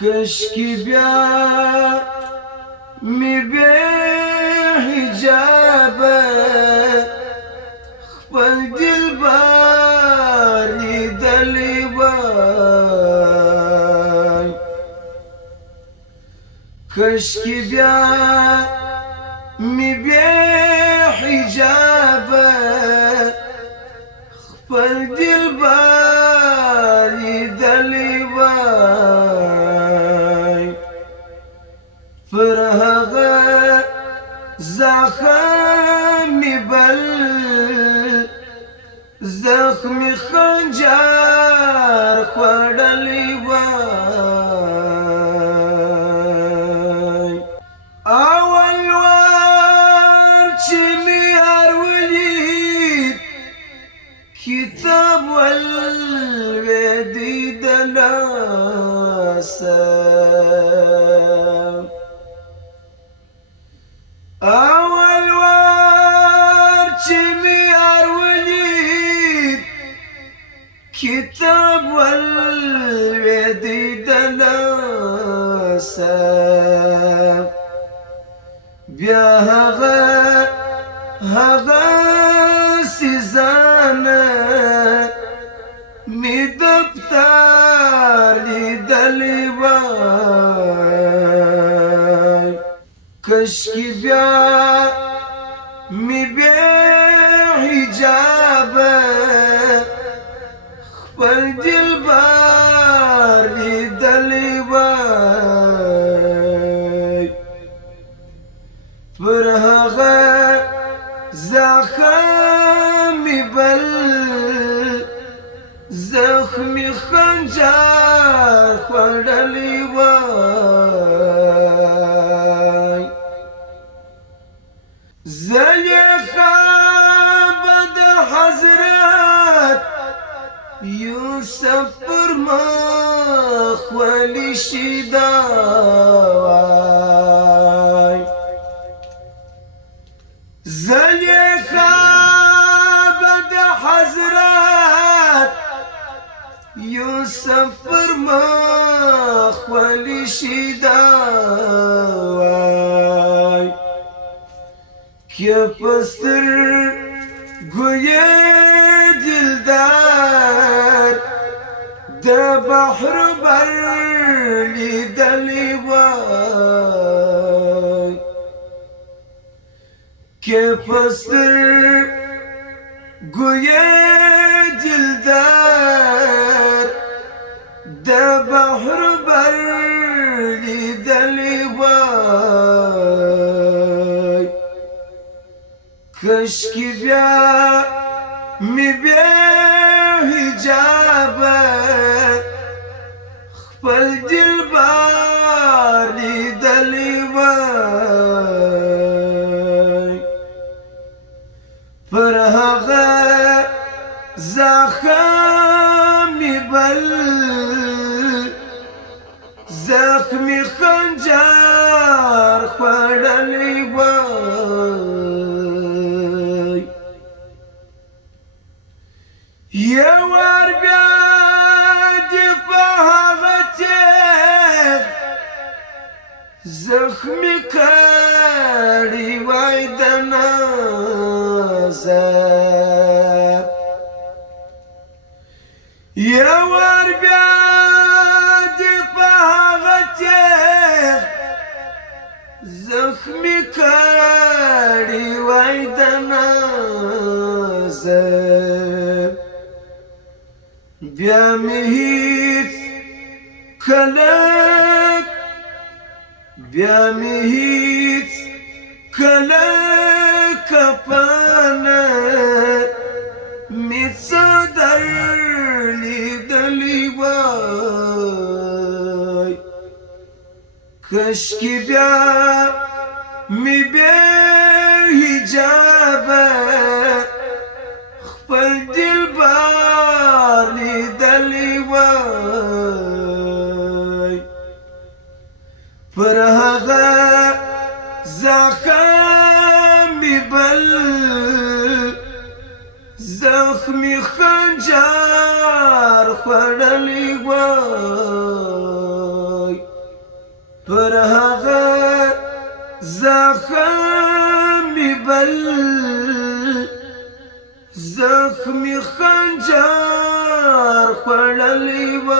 کشکی بیا می بی حجاب خپل دل باری دلی وای کشکی بیا می بی حجاب خپل دل باری دلی وای پر هغه زخمی بل زخمی خنجر خوړلی وای اول وار چې می هر ولید کتاب ولویدی د لاسه اول وار چې می هر ولید کتاب ولویدی د لاسه بیا هغه سیزانه می دفتر لیدلی وای کشکی بیا می بی حجاب خپل دل بار لیدلی وای پر هغه زخمی بل زخمی خنجر خوړلی وای زلیخا به د حضرت یوسف پر مخ ولی شیدا وای زلیخا به د حضرت یوسف پر مخ ولی شیدا وای که پستر گوی دلدار د بحر بر لیدلی وای که پستر گوی دلدار د بحر بر لیدلی وای کشکی بیا می بی حجاب خپل دل بار لیدلی وای پر هغه زخمی بل زخمی خنجر خوړلی وای یو وار بیا دې په هغه تیغ زخمی کړی وای د نازک یو وار بیا دې په هغه تیغ زخمی کړی وای د نازک بیا می هیڅ کله بیا می هیڅ کله کفنه می څه در لیدلی وای کشکی بیا می بی حجاب خپل دل بار لیدلی وای پر هغه زخمی بل زخمی خنجر خوړلی وای زخمی بل زخمی خنجر خوڑلی و